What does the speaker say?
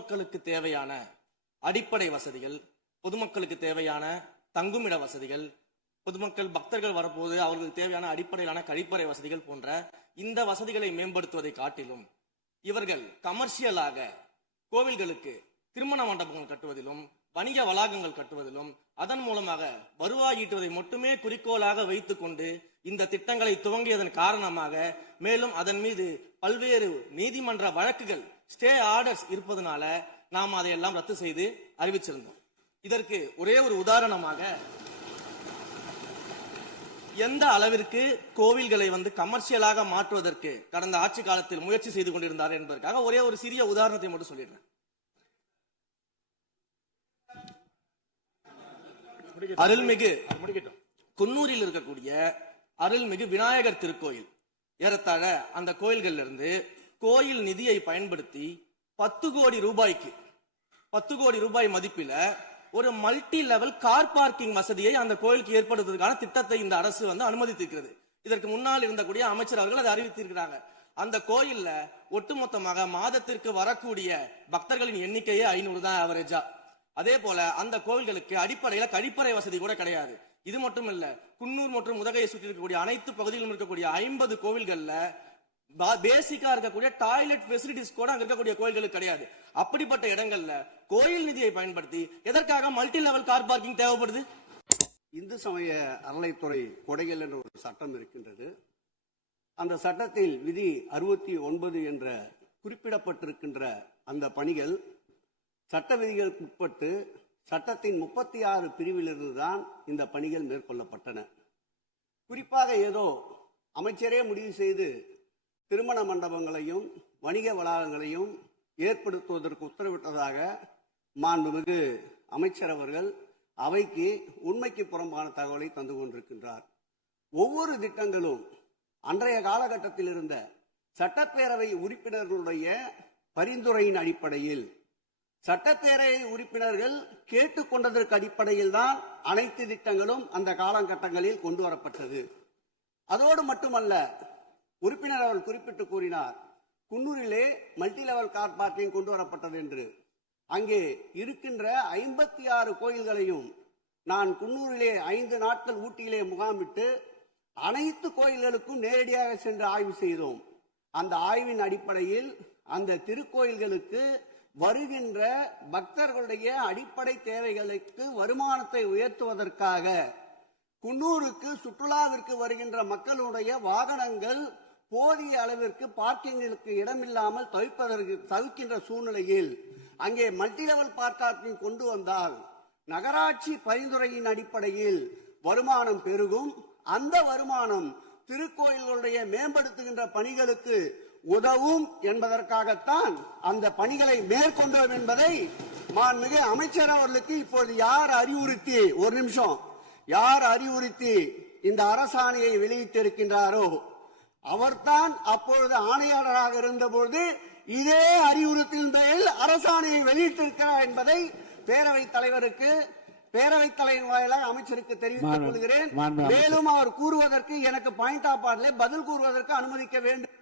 பொதுமக்களுக்கு தேவையான அடிப்படை வசதிகள், பொதுமக்களுக்கு தேவையான தங்குமிட வசதிகள், பொதுமக்கள் பக்தர்கள் வரப்போது அவர்களுக்கு தேவையான அடிப்படையிலான கழிப்பறை வசதிகள் போன்ற இந்த வசதிகளை மேம்படுத்துவதை காட்டிலும் இவர்கள் கமர்ஷியலாக கோவில்களுக்கு திருமண மண்டபங்கள் கட்டுவதிலும் வணிக வளாகங்கள் கட்டுவதிலும் அதன் மூலமாக வருவாய் ஈட்டுவதை மட்டுமே குறிக்கோளாக வைத்துக் கொண்டு இந்த திட்டங்களை துவங்கியதன் காரணமாக மேலும் அதன் மீது பல்வேறு நீதிமன்ற வழக்குகள், ஸ்டே ஆர்டர்ஸ் இருப்பதனால நாம் அதையெல்லாம் ரத்து செய்து அறிவிச்சிருந்தோம். இதற்கு ஒரே ஒரு உதாரணமாக எந்த அளவிற்கு கோவில்களை கமர்ஷியலாக மாற்றுவதற்கு கடந்த ஆட்சி காலத்தில் முயற்சி செய்து கொண்டிருந்தார் என்பதற்காக ஒரே ஒரு சிறிய உதாரணத்தை மட்டும் சொல்லிடுறேன். அருள்மிகு குன்னூரில் இருக்கக்கூடிய அருள்மிகு விநாயகர் திருக்கோயில், ஏறத்தாழ அந்த கோயில்கள் இருந்து கோயில் நிதியை பயன்படுத்தி 10 கோடி ரூபாய்க்கு 10 கோடி ரூபாய் மதிப்பில ஒரு மல்டி லெவல் கார் பார்க்கிங் வசதியை அந்த கோயிலுக்கு ஏற்படுத்துவதற்கான திட்டத்தை இந்த அரசு அனுமதித்திருக்கிறது. இதற்கு முன்னால் இருந்தக்கூடிய அமைச்சர் அவர்கள் அதை அறிவித்திருக்கிறாங்க. அந்த கோயில்ல ஒட்டுமொத்தமாக மாதத்திற்கு வரக்கூடிய பக்தர்களின் எண்ணிக்கையே 500 தான் ஆவரேஜா. அதே போல அந்த கோவில்களுக்கு அடிப்படையில கழிப்பறை வசதி கூட கிடையாது. இது மட்டும் இல்ல, குன்னூர் மற்றும் உதகையை சுற்றி இருக்கக்கூடிய அனைத்து பகுதிகளிலும் இருக்கக்கூடிய 50 கோவில்கள்ல பேசிக்கா இருக்கக்கூடிய டாய்லெட் ஃபெசிலிட்டிஸ் கூட அங்க இருக்கக்கூடிய கோயில்களுக்கு கிடையாது. அப்படிப்பட்ட இடங்கள்ல கோயில் நிதியை பயன்படுத்தி எதற்காக மல்டி லெவல் கார் பார்க்கிங் தேவைப்படுது? இந்து சமய அறநிலைத்துறை கொடைகள் என்ற ஒரு சட்டம் இருக்கின்றது. அந்த சட்டத்தில் விதி 69 என்ற குறிப்பிடப்பட்டிருக்கின்ற அந்த பணிகள் சட்ட விதிகளுக்கு உட்பட்டு சட்டத்தின் 36 பிரிவிலிருந்து தான் இந்த பணிகள் மேற்கொள்ளப்பட்டன. குறிப்பாக ஏதோ அமைச்சரே முடிவு செய்து திருமண மண்டபங்களையும் வணிக வளாகங்களையும் ஏற்படுத்துவதற்கு உத்தரவிட்டதாக மாண்புமிகு அமைச்சர் அவர்கள் அவைக்கு உண்மைக்கு புறம்பான தகவலை தந்து கொண்டிருக்கின்றார். ஒவ்வொரு திட்டங்களும் அன்றைய காலகட்டத்தில் இருந்த சட்டப்பேரவை உறுப்பினர்களுடைய பரிந்துரையின் அடிப்படையில், சட்டப்பேரவை உறுப்பினர்கள் கேட்டுக்கொண்டதற்கு அடிப்படையில் தான் அனைத்து திட்டங்களும் அந்த காலகட்டங்களில் கொண்டு வரப்பட்டது. அதோடு மட்டுமல்ல, உறுப்பினர் அவர்கள் குறிப்பிட்டு கூறினார், குன்னூரிலே மல்டி லெவல் கார் பார்க்கிங் கொண்டு வரப்பட்டது என்று. அங்கே இருக்கின்ற 56 கோயில்களையும் நான் குன்னூரிலே 5 நாட்கள் ஊட்டியிலே முகாமிட்டு அனைத்து கோயில்களுக்கும் நேரடியாக சென்று ஆய்வு செய்தோம். அந்த ஆய்வின் அடிப்படையில் அந்த திருக்கோயில்களுக்கு வருகின்ற பக்தர்களுடைய அடிப்படை தேவைகளுக்கு வருமானத்தை உயர்த்துவதற்காக குன்னூருக்கு சுற்றுலாவிற்கு வருகின்ற மக்களுடைய வாகனங்கள் போதிய அளவிற்கு பார்க்கிங்களுக்கு இடமில்லாமல் தவிக்கின்ற சூழ்நிலையில் அங்கே மல்டி லெவல் பார்க்கிங் கொண்டு வந்தால் நகராட்சி பரிந்துரையின் அடிப்படையில் வருமானம் பெருகும். அந்த வருமானம் திருக்கோயில்களுடைய மேம்படுத்துகின்ற பணிகளுக்கு உதவும் என்பதற்காகத்தான் அந்த பணிகளை மேற்கொண்டோம் என்பதை மாண்புமிகு அமைச்சர் அவர்களுக்கு இப்போது யார் அறிவுறுத்தி இந்த அரசாணையை வெளியிட்டிருக்கின்றாரோ அவர்தான் அப்பொழுது ஆணையாளராக இருந்தபோது இதே அறிவுறுத்தின் பேரில் அரசாணையை வெளியிட்டிருக்கிறார் என்பதை பேரவைத் தலைவர் வாயிலாக அமைச்சருக்கு தெரிவித்துக் கொள்கிறேன். மேலும் அவர் கூறுவதற்கு எனக்கு பாயிண்ட் ஆஃப் ஆர்டர்ல பதில் கூறுவதற்கு அனுமதிக்க வேண்டும்.